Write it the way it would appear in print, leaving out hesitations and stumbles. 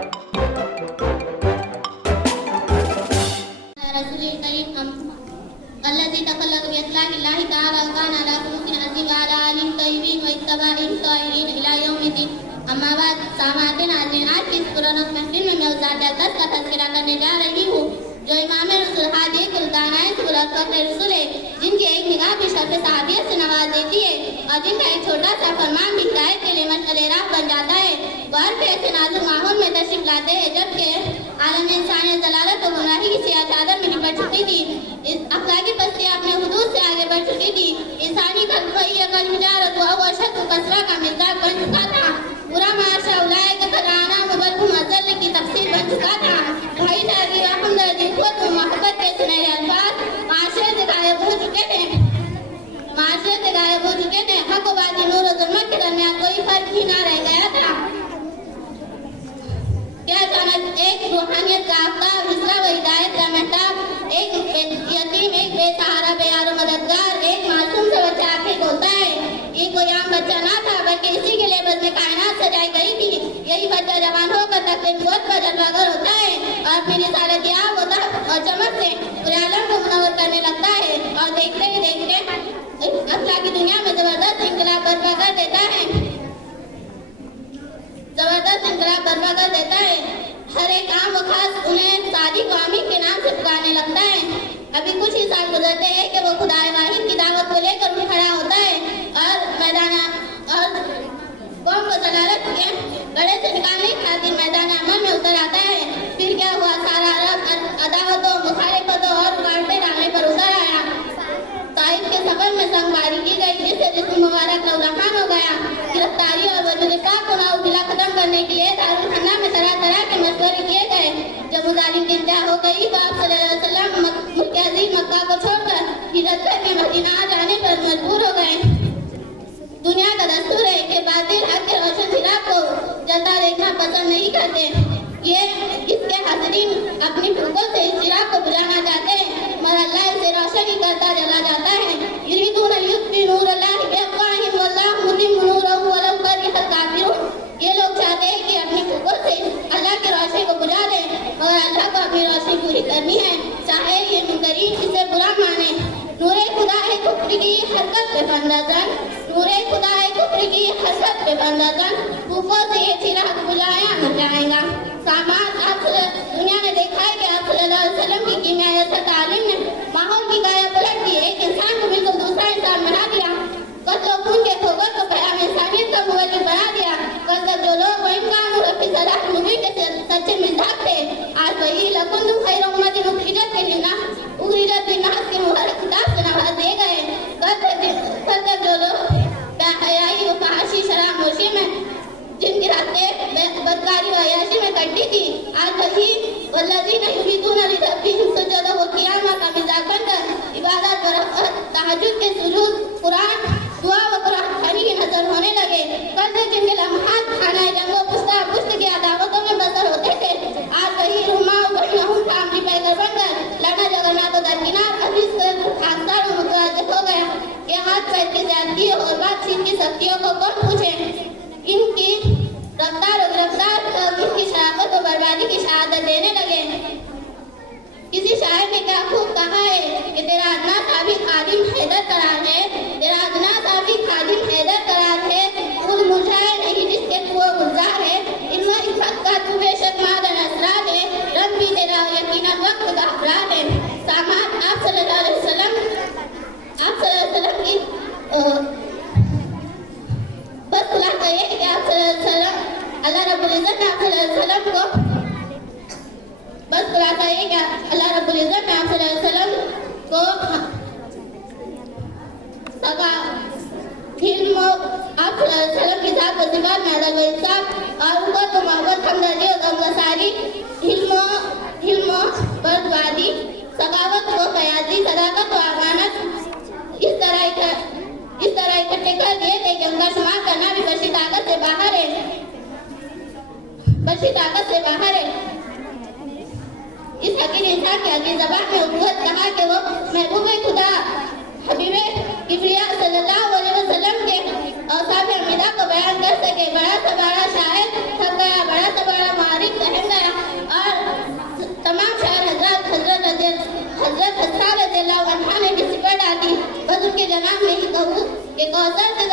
आज की इस पुरानी महफिल में मैं उस दस का तज़किरा करने जा रही हूँ जो इमाम रसूल हाजी कुलदानाए रसूल है, जिनकी एक निगाह भी शर्फ सहाबियत से नवाज देती है और जिनका एक छोटा सा फरमान भी हिदायत के लिए मशअल राह बन जाता है। वह भी ऐसे नाजुक माहौल में तशरीफ लाते हैं जबकि आलम इंसानियत जलालत और गुमराही की सियाह चादर में लिपट चुकी थी। इस अखलाकी पस्ती अपने हुदूद से आगे बढ़ चुकी थी। इंसानी कल्बिजार और दुआ व शक कसरा का मिजाज बन चुका था। पूरा माशा उलाए का तराना मुबल्लु मजल की तफसीर बन चुका था। भाईचारे हमदर्दी खुद मोहब्बत के सुनहरे अल्फाज माशरे से गायब हो चुके थे। हक व बातिल, नूर और ज़ुल्मत के दरमियान कोई फर्क ही ना रह गया था। क्या अचानक एक रूहानियत का आफ्ताब, हिस्सा व हिदायत का महताब, एक यतीम, एक बेसहारा, बेयारो मददगार, एक मासूम से बच्चा आंखें खोलता है। ये कोई आम बच्चा ना था बल्कि इसी के लिए बस में कायनात सजाई गई थी। यही बच्चा जवान होकर तकरीबत पर जलवागर होता है और अपनी रिसालत याब होता और चमक से पूरे आलम को मुनव्वर करने लगता है और देखते ही देखते अखलाकी दुनिया में जबरदस्त इंकलाब बर्पा कर देता है। हर एक आम व खास उन्हें सादी कौमी के नाम से पुकारने लगता है। अभी कुछ ही साल गुजरते हैं कि वो खुदाए वाहिद की दावत को लेकर उठ खड़ा होता है और मैदान और कौम को जलालत के गड़े से निकालने की खातिर मैदान अमल में उतर आता है। फिर क्या हुआ, सारा अरब अदावतों, मुखालिफतों और रुकावटें डालने पर उतर आया। ताइफ के सफर में संगवारी की गई जिससे जिस्म मुबारक लहूलुहान हो गया। गिरफ्तारी और वजूद पाक को नाउजुबिल्लाह खत्म करने के लिए दारुल खन्ना में तरह तरह के मशवरे किए गए। जब मुजालिम की इंतहा हो गई तो आप सल्लल्लाहु अलैहि वसल्लम मुल्क अज़ीज़ मक्का को छोड़कर हिजरत करके मदीना जाने पर मजबूर हो गए। दुनिया का दस्तूर है कि बातिल हक के रोशन चिराग को जलता देखना पसंद नहीं करते। ये इसके हाज़रीन अपनी भूखों से इस चिराग को बुझाना चाहते हैं मगर अल्लाह इसे रोशन ही करता चला जाता है। युरीदून युत्फिऊ नूरल्लाहि बिअफ़वाहिहिम वल्लाहु मुतिम्मु नूरहु वलौ करिहल काफ़िरून। ये लोग चाहते हैं कि अपनी भूखों से अल्लाह की रोशनी को बुझा दें मगर अल्लाह को अपनी रोशनी पूरी करनी है, चाहे ये मुनकरीन इसे बुरा माने। नूरे खुदा है कुफ्र की हरकत पे बंदाजन, नूरे खुदा है कुफ्र की हरकत पे बंदाजन, भूखों से ये चिराग बुझाया न जाएगा। सामान आप दुनिया ने देखा है कि आप सल्लल्लाहु अलैहि वसल्लम की कीमिया तालीम ने माहौल की गाया पलट दी। एक इंसान को बिल्कुल दूसरा इंसान बना दिया। कत्ल खून के खोगर को पैगाम इंसानियत का मुबल्लिग बना दिया। कल तक जो लोग इम्कान और अपनी सलाह नबी के सच्चे मिजाज थे आज वही लकुन्तुम खैर उम्मतिन उखरिजत लिन्नास के मुबारक खिताब से नवाज दिए गए। कल तक जो लोग बेहयाई व फहाशी शराब नोशी में जिनकी रातें बदकारी व अय्याशी में कटती थी आज वही वल्लज़ीना युरीदूना लिरब्बिहिम सुजूदन व क़ियामा का मिजाज बनकर इबादत व तहज्जुद के सुजूद, कुरान, दुआ व कुरान खानी की नजर होने लगे। कल तक जिनके लम्हात खाना जंगो पुश्ता पुश्त की अदावतों में बसर होते थे आज वही रुमा बहनहुम फैमिली पैकर बनकर लड़ा जगन्नाथ दरकिनार अजीज खाकसार व मुतवाज़िह हो गया। ये हाथ पैर की ज़्यादती और बातचीत की सख्तियों को कौन पूछे। इनकी रफ्तार और गिरफ्तार इनकी शराफत और बर्बादी की शहादत देने लगे। किसी शायर ने क्या खूब कहा है कि तेरा अदना साबी खादिम हैदर करार है, तेरा अदना साबी खादिम हैदर करार है, खुद मुरझाए नहीं जिसके तू गुलजार है, इल्म इफ़्फ़त का तू बेशक मादन असरार है, रंग भी तेरा यकीनन वक्त का अपराध है। सामान आप सल्लल्लाहु अलैहि वसल्लम की बस खुलासा ये कि आप सल्लल्लाहु अलैहि वसल्लम अल्लाह रब्बुल इज़्ज़त ने आप सल्लल्लाहु अलैहि वसल्लम को बस खुलासा ये कि अल्लाह रब्बुल इज़्ज़त ने आप सल्लल्लाहु अलैहि वसल्लम को सका हिल्म आप सल्लल्लाहु अलैहि वसल्लम की जात व सिफात में अदब व इंसाफ और उनको तो मोहब्बत हमदर्दी और गमगसारी हिल्म बर्दवादी सखावत व क़यादी सदाकत व अमानत इस तरह इकट्ठे कर दिए थे कि उनका शुमार करना भी बशी ताकत से बाहर है। इस हकीर इंसान के हकीर ज़बान में उद्घत कहा कि वो महबूबे खुदा हबीबे किबरिया सल्लल्लाहु अलैहि वसल्लम के औसाफ हमीदा को बयान कर सके। बड़ा सा बड़ा शायर थक गया, बड़ा सा बड़ा मारिफ कि कौशल से